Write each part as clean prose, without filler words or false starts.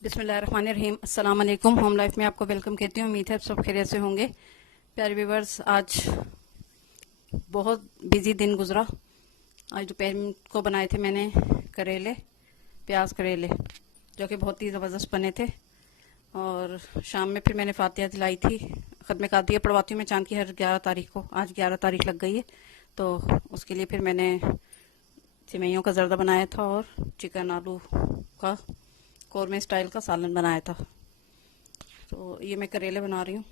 बिस्मिल्लाहिर्रहमानिर्रहीम। अस्सलाम वालेकुम। होम लाइफ में आपको वेलकम कहती हूँ। उम्मीद है आप सब खैरियत से होंगे। प्यारे व्यूवर्स, आज बहुत बिजी दिन गुजरा। आज दोपहर को बनाए थे मैंने करेले, प्याज करेले, जो कि बहुत ही ज़बरदस्त बने थे। और शाम में फिर मैंने फातिहा दिलाई थी। ख़त्म कादिया पढ़वाती हूँ मैं चांद की हर 11 तारीख को। आज 11 तारीख लग गई है, तो उसके लिए फिर मैंने सेवइयों का जर्दा बनाया था और चिकन आलू का कौरमे स्टाइल का सालन बनाया था। तो ये मैं करेले बना रही हूँ।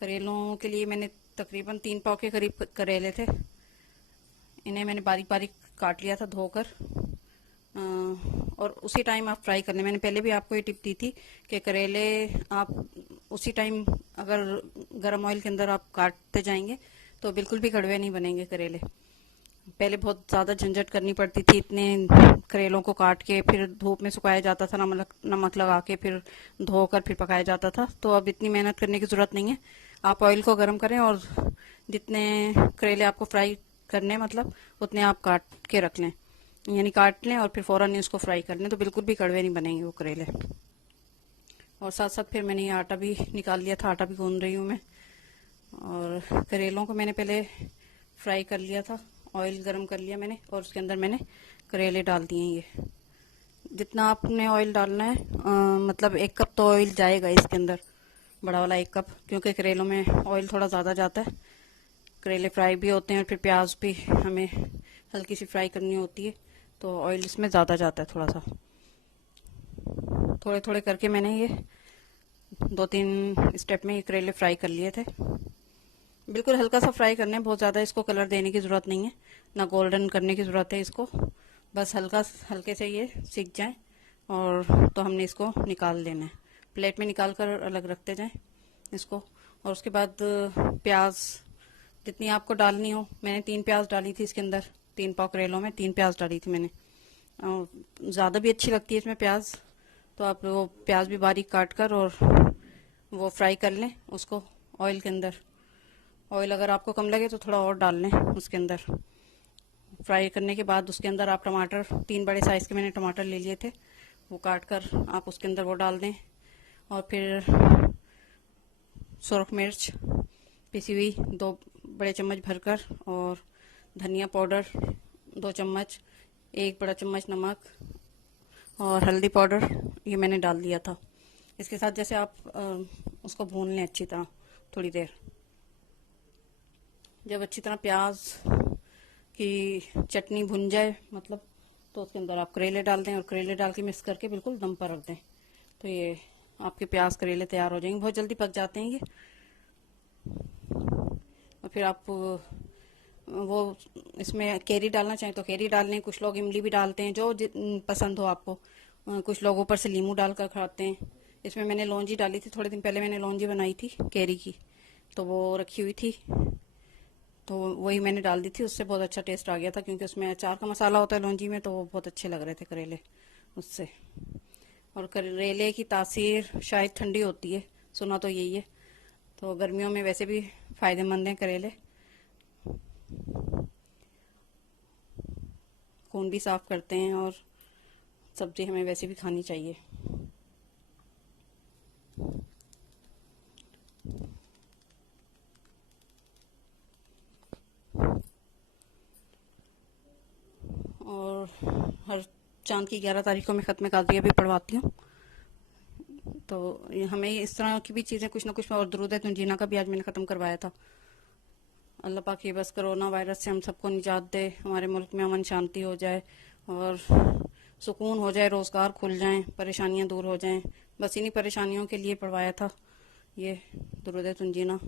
करेलों के लिए मैंने तकरीबन 3 पाव के करीब करेले थे। इन्हें मैंने बारीक बारीक काट लिया था धोकर। और उसी टाइम आप फ्राई करने, मैंने पहले भी आपको ये टिप दी थी कि करेले आप उसी टाइम अगर गरम ऑयल के अंदर आप काटते जाएंगे तो बिल्कुल भी कड़वे नहीं बनेंगे करेले। पहले बहुत ज़्यादा झंझट करनी पड़ती थी, इतने करेलों को काट के फिर धूप में सुखाया जाता था, नमक लगा के फिर धोकर फिर पकाया जाता था। तो अब इतनी मेहनत करने की ज़रूरत नहीं है। आप ऑयल को गर्म करें और जितने करेले आपको फ्राई करने मतलब उतने आप काट के रख लें, यानी काट लें और फिर फ़ौरन ही उसको फ्राई कर लें, तो बिल्कुल भी कड़वे नहीं बनेंगे वो करेले। और साथ साथ फिर मैंने ये आटा भी निकाल लिया था, आटा भी गूंद रही हूँ मैं। और करेलों को मैंने पहले फ्राई कर लिया था, ऑयल गरम कर लिया मैंने और उसके अंदर मैंने करेले डाल दिए हैं। ये जितना आपने ऑयल डालना है, मतलब 1 कप तो ऑयल जाएगा इसके अंदर, बड़ा वाला 1 कप, क्योंकि करेलों में ऑयल थोड़ा ज़्यादा जाता है। करेले फ्राई भी होते हैं और फिर प्याज भी हमें हल्की सी फ्राई करनी होती है, तो ऑयल इसमें ज़्यादा जाता है थोड़ा सा। थोड़े थोड़े करके मैंने ये 2-3 स्टेप में ये करेले फ्राई कर लिए थे। बिल्कुल हल्का सा फ्राई करना है, बहुत ज़्यादा इसको कलर देने की ज़रूरत नहीं है, ना गोल्डन करने की ज़रूरत है इसको। बस हल्के से ये सीख जाए और तो हमने इसको निकाल लेना है। प्लेट में निकाल कर अलग रखते जाएं इसको। और उसके बाद प्याज जितनी आपको डालनी हो, मैंने 3 प्याज डाली थी इसके अंदर। 3 पाव करेलों में 3 प्याज डाली थी मैंने। ज़्यादा भी अच्छी लगती है इसमें प्याज, तो आप वो प्याज भी बारीक काट कर और वो फ्राई कर लें उसको ऑयल के अंदर। ऑयल अगर आपको कम लगे तो थोड़ा और डाल लें उसके अंदर। फ्राई करने के बाद उसके अंदर आप टमाटर, 3 बड़े साइज़ के मैंने टमाटर ले लिए थे, वो काट कर आप उसके अंदर वो डाल दें। और फिर सुरख मिर्च पिसी हुई 2 बड़े चम्मच भरकर, और धनिया पाउडर 2 चम्मच, 1 बड़ा चम्मच नमक और हल्दी पाउडर ये मैंने डाल दिया था। इसके साथ जैसे आप उसको भून लें अच्छी तरह थोड़ी देर। जब अच्छी तरह प्याज की चटनी भुन जाए मतलब, तो उसके अंदर आप करेले डाल दें और करेले डाल के मिक्स करके बिल्कुल दम पर रख दें। तो ये आपके प्याज करेले तैयार हो जाएंगे, बहुत जल्दी पक जाते हैं ये। और फिर आप वो इसमें कैरी डालना चाहें तो कैरी डाल लें, कुछ लोग इमली भी डालते हैं, जो पसंद हो आपको। कुछ लोग ऊपर से नींबू डालकर खाते हैं। इसमें मैंने लौंजी डाली थी, थोड़े दिन पहले मैंने लौंजी बनाई थी कैरी की, तो वो रखी हुई थी, तो वही मैंने डाल दी थी। उससे बहुत अच्छा टेस्ट आ गया था, क्योंकि उसमें अचार का मसाला होता है लौंजी में, तो वो बहुत अच्छे लग रहे थे करेले उससे। और करेले की तासीर शायद ठंडी होती है, सुना तो यही है। तो गर्मियों में वैसे भी फ़ायदेमंद हैं करेले, खून भी साफ़ करते हैं और सब्ज़ी हमें वैसे भी खानी चाहिए। और हर चांद की 11 तारीख को मैं ख़त्म कादिया भी पढ़वाती हूँ, तो हमें इस तरह की भी चीज़ें कुछ ना कुछ। और दुरूद तंजीना का भी आज मैंने ख़त्म करवाया था। अल्लाह पाक ये बस कोरोना वायरस से हम सबको निजात दे, हमारे मुल्क में अमन शांति हो जाए और सुकून हो जाए, रोज़गार खुल जाएं, परेशानियां दूर हो जाएं। बस इन्हीं परेशानियों के लिए पढ़वाया था ये दुरूद तंजीना।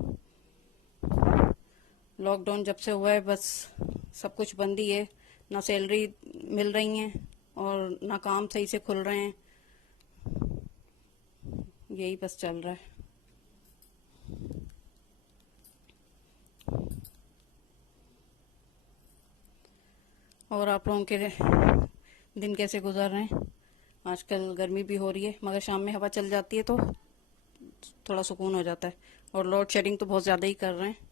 लॉकडाउन जब से हुआ है बस सब कुछ बंद ही है, ना सैलरी मिल रही है और ना काम सही से खुल रहे हैं, यही बस चल रहा है। और आप लोगों के दिन कैसे गुजर रहे हैं? आजकल गर्मी भी हो रही है, मगर शाम में हवा चल जाती है तो थोड़ा सुकून हो जाता है। और लोड शेडिंग तो बहुत ज़्यादा ही कर रहे हैं।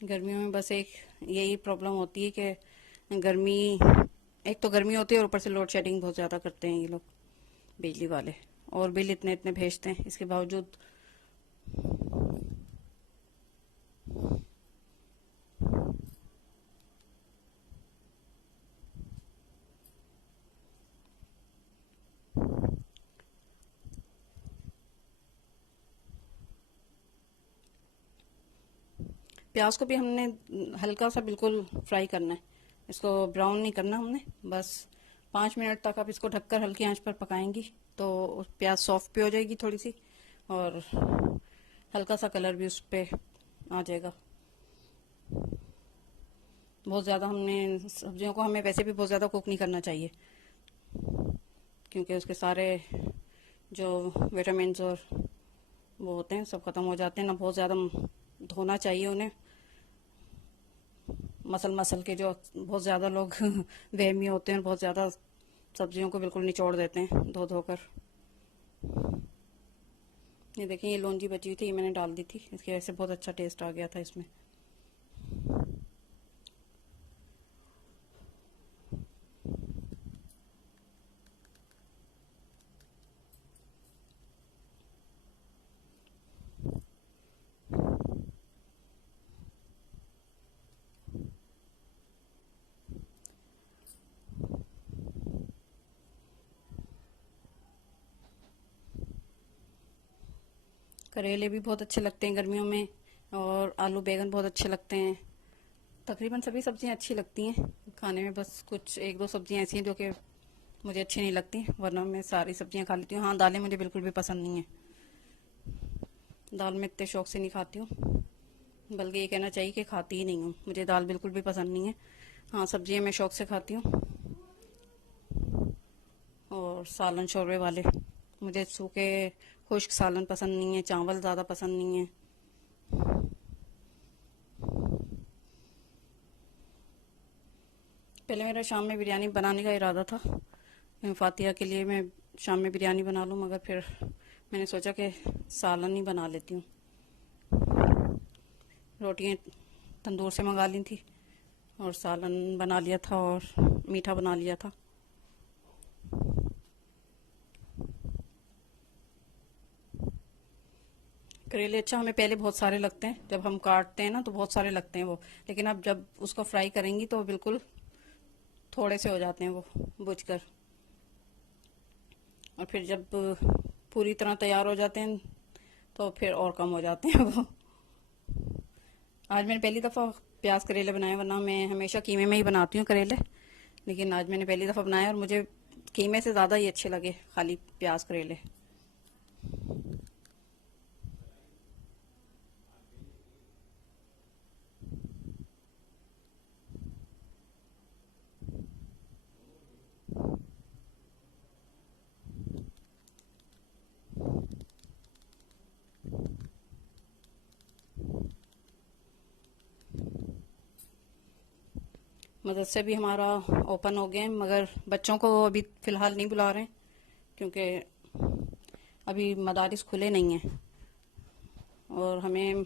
गर्मियों में बस एक यही प्रॉब्लम होती है कि गर्मी एक तो गर्मी होती है और ऊपर से लोड शेडिंग बहुत ज़्यादा करते हैं ये लोग बिजली वाले, और बिल इतने इतने भेजते हैं इसके बावजूद। प्याज को भी हमने हल्का सा बिल्कुल फ्राई करना है, इसको ब्राउन नहीं करना हमने। बस 5 मिनट तक आप इसको ढककर हल्की आंच पर पकाएंगी तो प्याज सॉफ्ट भी हो जाएगी थोड़ी सी, और हल्का सा कलर भी उस पर आ जाएगा। बहुत ज़्यादा हमने सब्जियों को, हमें वैसे भी बहुत ज़्यादा कुक नहीं करना चाहिए, क्योंकि उसके सारे जो विटामिन और वो होते हैं सब खत्म हो जाते हैं ना। बहुत ज़्यादा धोना चाहिए उन्हें, मसल मसल के, जो बहुत ज़्यादा लोग वहमी होते हैं और बहुत ज़्यादा सब्जियों को बिल्कुल निचोड़ देते हैं धो धोकर। ये देखिए, ये लौंजी बची हुई थी, ये मैंने डाल दी थी, इसकी वजह से बहुत अच्छा टेस्ट आ गया था इसमें। करेले भी बहुत अच्छे लगते हैं गर्मियों में, और आलू बैगन बहुत अच्छे लगते हैं। तकरीबन सभी सब्जियां अच्छी लगती हैं खाने में, बस कुछ एक दो सब्जियां ऐसी हैं जो कि मुझे अच्छी नहीं लगती, वरना मैं सारी सब्जियां खा लेती हूँ। हाँ, दालें मुझे बिल्कुल भी पसंद नहीं है, दाल में इतने शौक से नहीं खाती हूँ, बल्कि ये कहना चाहिए कि खाती ही नहीं हूँ, मुझे दाल बिल्कुल भी पसंद नहीं है। हाँ, सब्जियां मैं शौक से खाती हूँ। और सालन शोरबे वाले, मुझे सूखे खुश्क सालन पसंद नहीं है, चावल ज़्यादा पसंद नहीं है। पहले मेरा शाम में बिरयानी बनाने का इरादा था, फातिया के लिए मैं शाम में बिरयानी बना लूँ, मगर फिर मैंने सोचा कि सालन ही बना लेती हूँ। रोटियाँ तंदूर से मंगा ली थी, और सालन बना लिया था, और मीठा बना लिया था। करेले अच्छा हमें पहले बहुत सारे लगते हैं, जब हम काटते हैं ना तो बहुत सारे लगते हैं वो, लेकिन अब जब उसको फ्राई करेंगी तो बिल्कुल थोड़े से हो जाते हैं वो भुज कर। और फिर जब पूरी तरह तैयार हो जाते हैं तो फिर और कम हो जाते हैं वो। आज मैंने पहली दफ़ा प्याज करेले बनाए, वरना मैं हमेशा कीमे में ही बनाती हूँ करेले, लेकिन आज मैंने पहली दफ़ा बनाया और मुझे कीमे से ज़्यादा ही अच्छे लगे खाली प्याज करेले। मदरसे भी हमारा ओपन हो गए हैं, मगर बच्चों को अभी फ़िलहाल नहीं बुला रहे हैं, क्योंकि अभी मदारिस खुले नहीं हैं, और हमें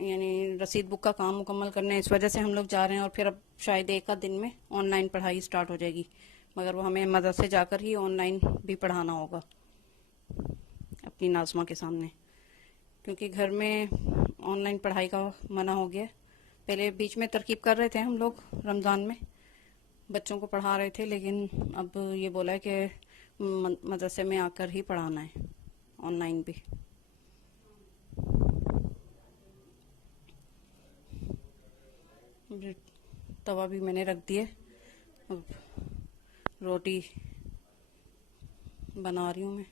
यानी रसीद बुक का काम मुकम्मल करना है, इस वजह से हम लोग जा रहे हैं। और फिर अब शायद एक आध दिन में ऑनलाइन पढ़ाई स्टार्ट हो जाएगी, मगर वो हमें मदरसे जाकर ही ऑनलाइन भी पढ़ाना होगा अपनी नाज़मा के सामने, क्योंकि घर में ऑनलाइन पढ़ाई का मना हो गया है। पहले बीच में तरकीब कर रहे थे हम लोग, रमज़ान में बच्चों को पढ़ा रहे थे, लेकिन अब ये बोला है कि मदरसे में आकर ही पढ़ाना है, ऑनलाइन भी। तवा भी मैंने रख दिया, अब रोटी बना रही हूँ मैं।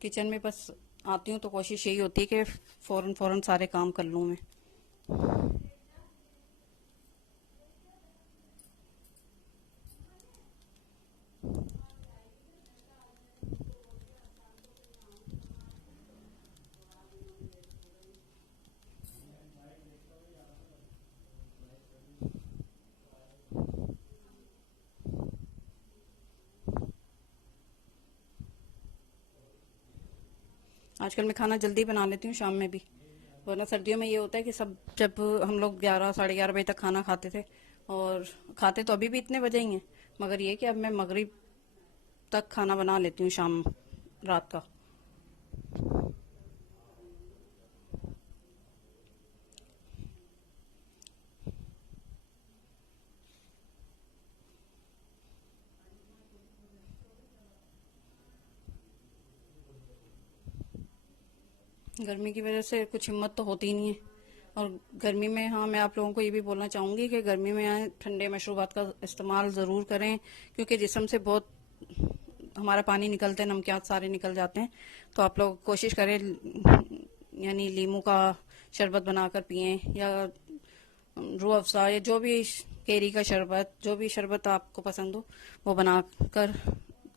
किचन में बस आती हूँ तो कोशिश यही होती है कि फ़ौरन फ़ौरन सारे काम कर लूँ मैं। आजकल मैं खाना जल्दी बना लेती हूँ शाम में भी, वरना सर्दियों में ये होता है कि सब, जब हम लोग 11 साढ़े 11 बजे तक खाना खाते थे, और खाते तो अभी भी इतने बजे ही हैं, मगर ये कि अब मैं मगरिब तक खाना बना लेती हूँ, शाम रात का। गर्मी की वजह से कुछ हिम्मत तो होती ही नहीं है। और गर्मी में, हाँ, मैं आप लोगों को ये भी बोलना चाहूँगी कि गर्मी में ठंडे मशरूबात का इस्तेमाल ज़रूर करें, क्योंकि जिस्म से बहुत हमारा पानी निकलते हैं, नमकियात सारे निकल जाते हैं। तो आप लोग कोशिश करें, यानी लीमू का शरबत बनाकर पिएं, या रूह अफ़ज़ा, या जो भी, केरी का शरबत, जो भी शरबत आपको पसंद हो वो बनाकर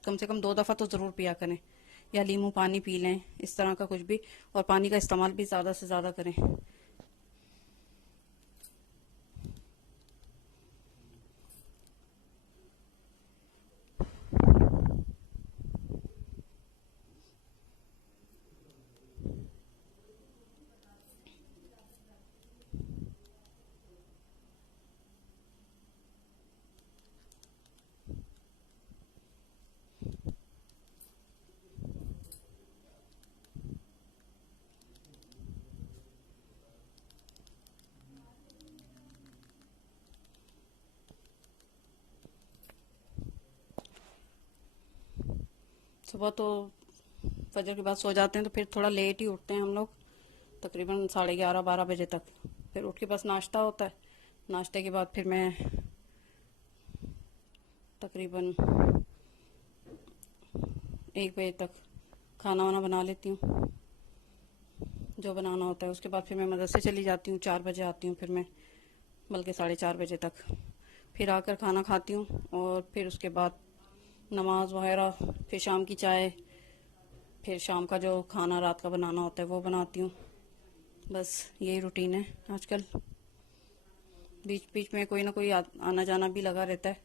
कम से कम 2 दफ़ा तो ज़रूर पिया करें। या लीमू पानी पी लें, इस तरह का कुछ भी। और पानी का इस्तेमाल भी ज़्यादा से ज़्यादा करें। सुबह तो फजर के बाद सो जाते हैं, तो फिर थोड़ा लेट ही उठते हैं हम लोग, तकरीबन साढ़े 11 12 बजे तक। फिर उठ के बस नाश्ता होता है। नाश्ते के बाद फिर मैं तकरीबन 1 बजे तक खाना वाना बना लेती हूँ, जो बनाना होता है। उसके बाद फिर मैं मदरसे चली जाती हूँ, 4 बजे आती हूँ फिर मैं, बल्कि साढ़े 4 बजे तक। फिर आकर खाना खाती हूँ, और फिर उसके बाद नमाज वगैरह, फिर शाम की चाय, फिर शाम का जो खाना रात का बनाना होता है वो बनाती हूँ। बस यही रूटीन है आजकल। बीच बीच में कोई ना कोई आना जाना भी लगा रहता है,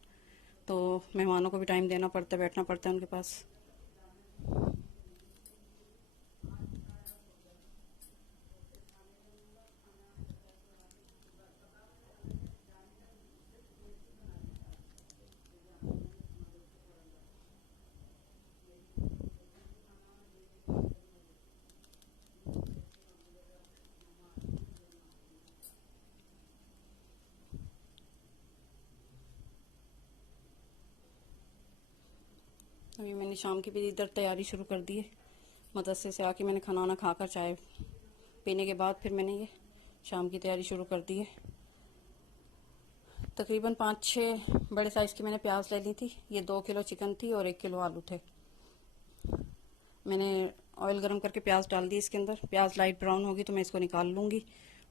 तो मेहमानों को भी टाइम देना पड़ता है, बैठना पड़ता है उनके पास। अभी मैंने शाम की भी इधर तैयारी शुरू कर दी है। मदरसे से आके मैंने खाना वाना खाकर, चाय पीने के बाद फिर मैंने ये शाम की तैयारी शुरू कर दी है। तकरीबन 5 6 बड़े साइज़ की मैंने प्याज ले ली थी। ये 2 किलो चिकन थी और 1 किलो आलू थे। मैंने ऑयल गर्म करके प्याज डाल दी इसके अंदर। प्याज लाइट ब्राउन होगी तो मैं इसको निकाल लूँगी,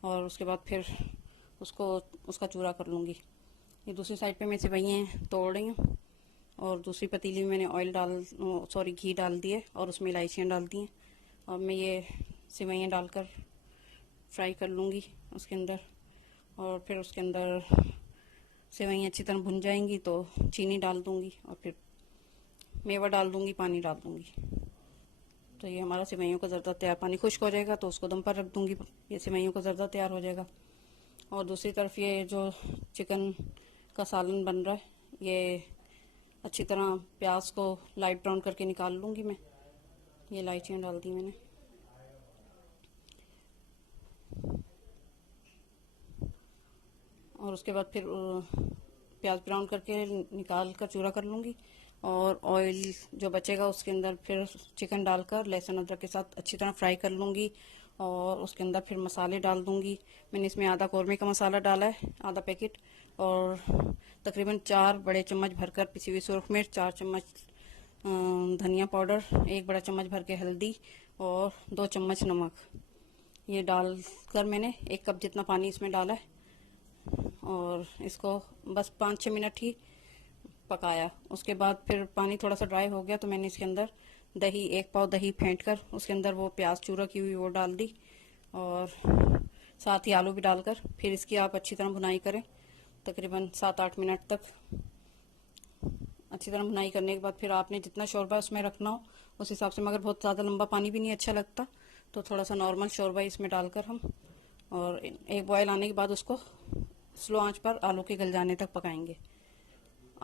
और उसके बाद फिर उसको उसका चूरा कर लूँगी। ये दूसरी साइड पे मैं सेवइयाँ तोड़ रही हूँ, और दूसरी पतीली में मैंने घी डाल दिए, और उसमें इलायचियाँ डाल दी हैं। और मैं ये सेवइयाँ डालकर फ्राई कर लूँगी उसके अंदर। और फिर उसके अंदर सेवइयाँ अच्छी तरह भुन जाएंगी तो चीनी डाल दूँगी, और फिर मेवा डाल दूँगी, पानी डाल दूँगी। तो ये हमारा सेवइयों का ज़र्दा तैयार। पानी खुश्क हो जाएगा तो उसको दम पर रख दूँगी, ये सेवइयों का ज़र्दा तैयार हो जाएगा। और दूसरी तरफ ये जो चिकन का सालन बन रहा है, ये अच्छी तरह प्याज को लाइट ब्राउन करके निकाल लूँगी मैं। ये इलायचियाँ डाल दी मैंने। और उसके बाद फिर प्याज ब्राउन करके निकाल कर चूरा कर लूँगी, और ऑयल जो बचेगा उसके अंदर फिर चिकन डालकर लहसुन अदरक के साथ अच्छी तरह फ्राई कर लूँगी। और उसके अंदर फिर मसाले डाल दूँगी। मैंने इसमें आधा कौरमे का मसाला डाला है, आधा पैकेट, और तकरीबन 4 बड़े चम्मच भरकर पिसी हुई सुरख मिर्च, 4 चम्मच धनिया पाउडर, 1 बड़ा चम्मच भर के हल्दी, और 2 चम्मच नमक। ये डालकर मैंने 1 कप जितना पानी इसमें डाला है, और इसको बस 5 6 मिनट ही पकाया। उसके बाद फिर पानी थोड़ा सा ड्राई हो गया तो मैंने इसके अंदर दही, 1 पाव दही फेंट कर उसके अंदर वो प्याज चूरा की हुई वो डाल दी, और साथ ही आलू भी डालकर फिर इसकी आप अच्छी तरह भुनाई करें, तकरीबन 7 8 मिनट तक। अच्छी तरह भुनाई करने के बाद फिर आपने जितना शोरबा उसमें रखना हो उस हिसाब से, मगर बहुत ज़्यादा लंबा पानी भी नहीं अच्छा लगता, तो थोड़ा सा नॉर्मल शोरबा इसमें डालकर हम, और एक बॉयल आने के बाद उसको स्लो आंच पर आलू के गल जाने तक पकाएंगे।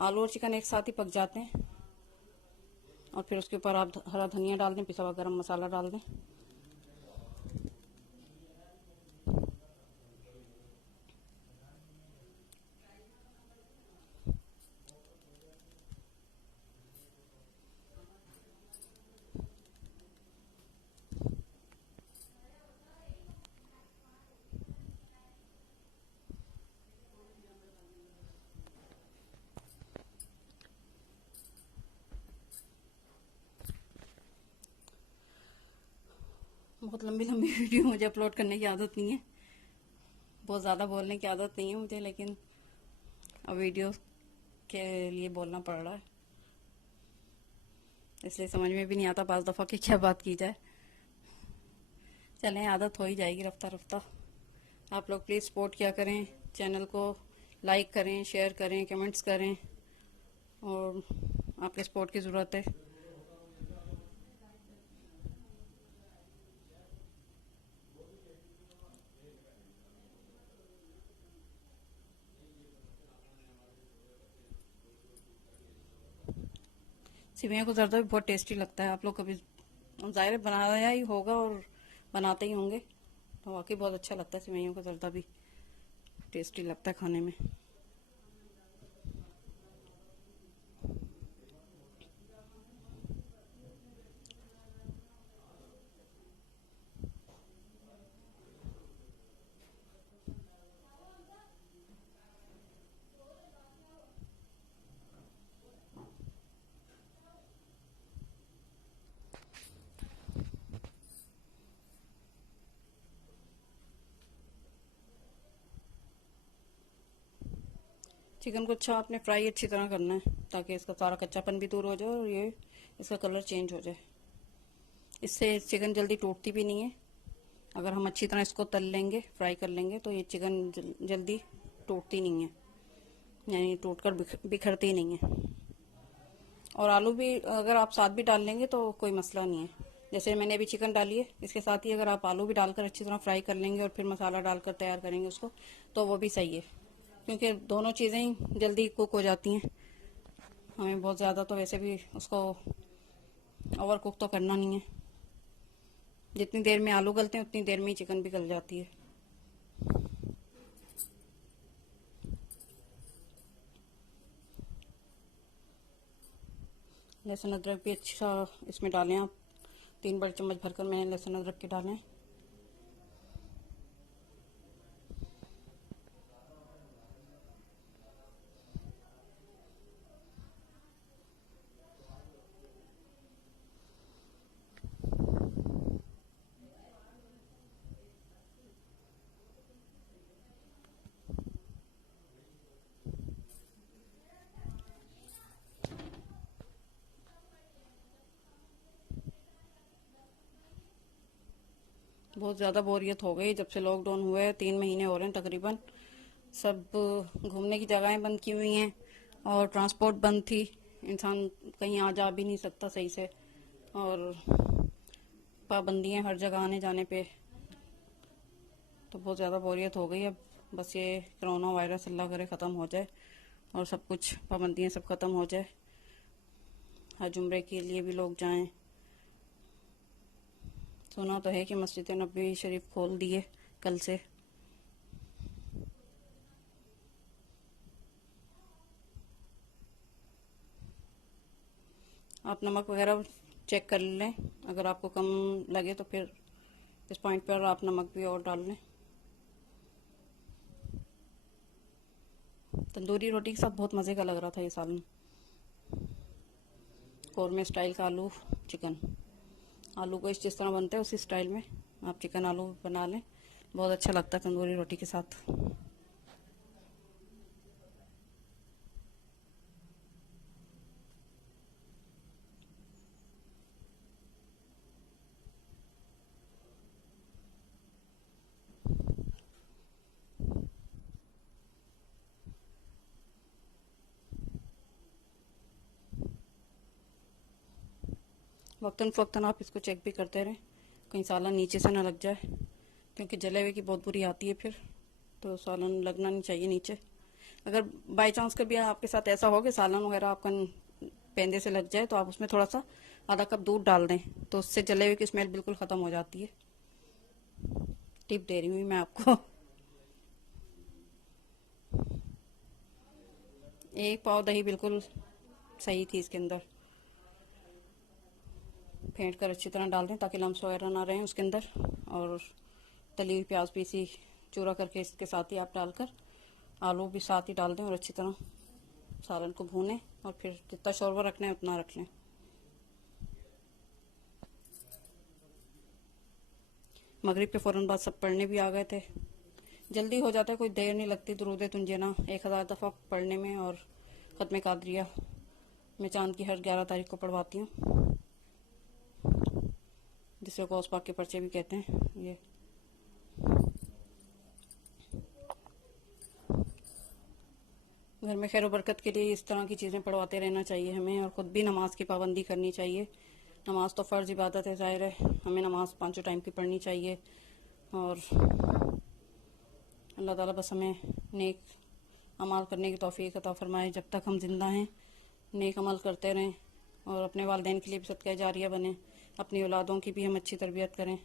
आलू और चिकन एक साथ ही पक जाते हैं, और फिर उसके ऊपर आप हरा धनिया डाल दें, पिसा हुआ गरम मसाला डाल दें। बहुत लंबी लंबी वीडियो मुझे अपलोड करने की आदत नहीं है, बहुत ज़्यादा बोलने की आदत नहीं है मुझे, लेकिन अब वीडियो के लिए बोलना पड़ रहा है, इसलिए समझ में भी नहीं आता पांच दफ़ा कि क्या बात की जाए। चलें, आदत हो ही जाएगी रफ्ता रफ्ता। आप लोग प्लीज़ सपोर्ट किया करें, चैनल को लाइक करें, शेयर करें, कमेंट्स करें, और आपके सपोर्ट की ज़रूरत है। सिवैयों का ज़र्दा भी बहुत टेस्टी लगता है, आप लोग कभी ज़ाहिर बनाया ही होगा और बनाते ही होंगे, तो वाकई बहुत अच्छा लगता है। सिवैयों का ज़र्दा भी टेस्टी लगता है खाने में। चिकन को अच्छा आपने फ्राई अच्छी तरह करना है, ताकि इसका सारा कच्चापन भी दूर हो जाए और ये इसका कलर चेंज हो जाए। इससे चिकन जल्दी टूटती भी नहीं है। अगर हम अच्छी तरह इसको तल लेंगे, फ्राई कर लेंगे, तो ये चिकन जल्दी टूटती नहीं है, यानी टूटकर बिखरती नहीं है। और आलू भी अगर आप साथ भी डाल लेंगे तो कोई मसला नहीं है। जैसे मैंने अभी चिकन डाली है, इसके साथ ही अगर आप आलू भी डालकर अच्छी तरह फ्राई कर लेंगे और फिर मसाला डालकर तैयार करेंगे उसको, तो वो भी सही है, क्योंकि दोनों चीज़ें ही जल्दी कुक हो जाती हैं। हमें बहुत ज़्यादा तो वैसे भी उसको ओवर कुक तो करना नहीं है। जितनी देर में आलू गलते हैं उतनी देर में ही चिकन भी गल जाती है। लहसुन अदरक भी अच्छा इसमें डालें आप, 3 बड़े चम्मच भरकर मैंने लहसुन अदरक के डाले हैं। बहुत ज़्यादा बोरियत हो गई जब से लॉकडाउन हुआ है, 3 महीने हो रहे हैं तकरीबन। सब घूमने की जगहें बंद की हुई हैं और ट्रांसपोर्ट बंद थी, इंसान कहीं आ जा भी नहीं सकता सही से, और पाबंदियां हर जगह आने जाने पे, तो बहुत ज़्यादा बोरियत हो गई है। बस ये कोरोना वायरस अल्लाह करे ख़त्म हो जाए और सब कुछ पाबंदियां सब ख़त्म हो जाए, हज उम्रे के लिए भी लोग जाएं। सुना तो है कि मस्जिद नबी शरीफ खोल दिए कल से। आप नमक वगैरह चेक कर लें, अगर आपको कम लगे तो फिर इस पॉइंट पर आप नमक भी और डाल लें। तंदूरी रोटी के साथ बहुत मज़े का लग रहा था ये सालन, कौरमे स्टाइल का आलू चिकन। आलू को जिस तरह बनता है उसी स्टाइल में आप चिकन आलू बना लें, बहुत अच्छा लगता है तंदूरी रोटी के साथ। वक्तन फ़वक्तन आप इसको चेक भी करते रहें, कहीं सालन नीचे से ना लग जाए, क्योंकि जले हुए की बहुत बुरी आती है फिर, तो सालन लगना नहीं चाहिए नीचे। अगर बाई चांस कभी आपके साथ ऐसा हो कि सालन वगैरह आपका पेंदे से लग जाए, तो आप उसमें थोड़ा सा आधा कप दूध डाल दें, तो उससे जले हुए की स्मेल बिल्कुल ख़त्म हो जाती है। टिप दे रही हूँ मैं आपको। एक पाव दही बिल्कुल सही थी इसके अंदर। फेंट कर अच्छी तरह डाल दें ताकि लम्स वगैरह ना रहें उसके अंदर। और तली हुई प्याज पीसी चूरा करके इसके साथ ही आप डालकर आलू भी साथ ही डाल दें और अच्छी तरह सालन को भूनें, और फिर जितना शोरबा रखना है उतना रख लें। मगरिब के फ़ौरन बाद सब पढ़ने भी आ गए थे। जल्दी हो जाता है, कोई देर नहीं लगती दुरूद तुंजना 1000 दफ़ा पढ़ने में। और ख़त्म कादरिया मैं चांद की हर 11 तारीख को पढ़वाती हूँ, जिसे गौस पाक के पर्चे भी कहते हैं। ये घर में खैर बरकत के लिए इस तरह की चीज़ें पढ़वाते रहना चाहिए हमें, और ख़ुद भी नमाज की पाबंदी करनी चाहिए। नमाज तो फ़र्ज़ इबादत है, ज़ाहिर है हमें नमाज 5 टाइम की पढ़नी चाहिए। और अल्लाह ताला बस हमें नेक अमाल करने की तौफीक अता फरमाए। जब तक हम जिंदा हैं नेक अमल करते रहें, और अपने वालिदैन के लिए भी सदका जारिया बने, अपनी औलादों की भी हम अच्छी तरबियत करें।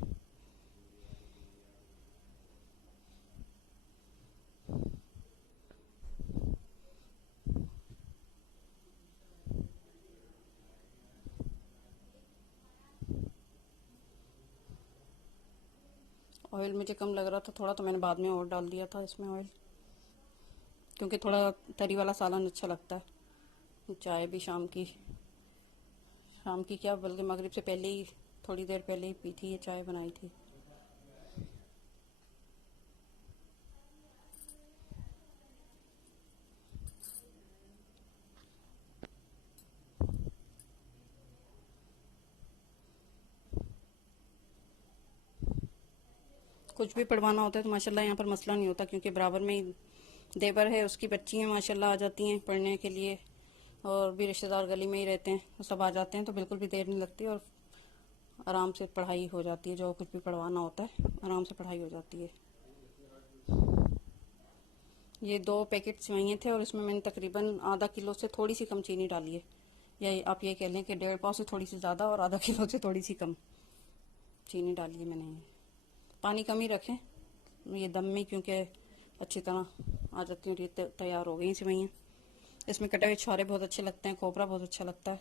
ऑयल मुझे कम लग रहा था थोड़ा, तो मैंने बाद में और डाल दिया था इसमें ऑयल, क्योंकि थोड़ा तरी वाला सालन अच्छा लगता है। चाय भी शाम की क्या बल्कि मगरिब से पहले ही, थोड़ी देर पहले ही पी थी, ये चाय बनाई थी। कुछ भी पढ़वाना होता है तो माशाल्लाह यहाँ पर मसला नहीं होता, क्योंकि बराबर में ही देवर है, उसकी बच्ची हैं माशाल्लाह आ जाती हैं पढ़ने के लिए, और भी रिश्तेदार गली में ही रहते हैं तो सब आ जाते हैं, तो बिल्कुल भी देर नहीं लगती और आराम से पढ़ाई हो जाती है। जो कुछ भी पढ़वाना होता है आराम से पढ़ाई हो जाती है। ये 2 पैकेट सिवैयाँ थे, और इसमें मैंने तकरीबन आधा किलो से थोड़ी सी कम चीनी डाली है, या आप ये कह लें कि 1.5 पाव से थोड़ी सी ज़्यादा और आधा किलो से थोड़ी सी कम चीनी डाली है मैंने। पानी कम ही रखें ये दम में, क्योंकि अच्छी तरह आ जाती हैं, तैयार हो गई सिवैयाँ। इसमें कटे हुए छोरे बहुत अच्छे लगते हैं, खोपरा बहुत अच्छा लगता है।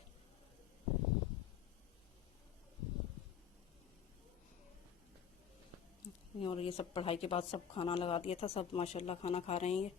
और ये सब पढ़ाई के बाद सब खाना लगा दिया था, सब माशाल्लाह खाना खा रहे हैं।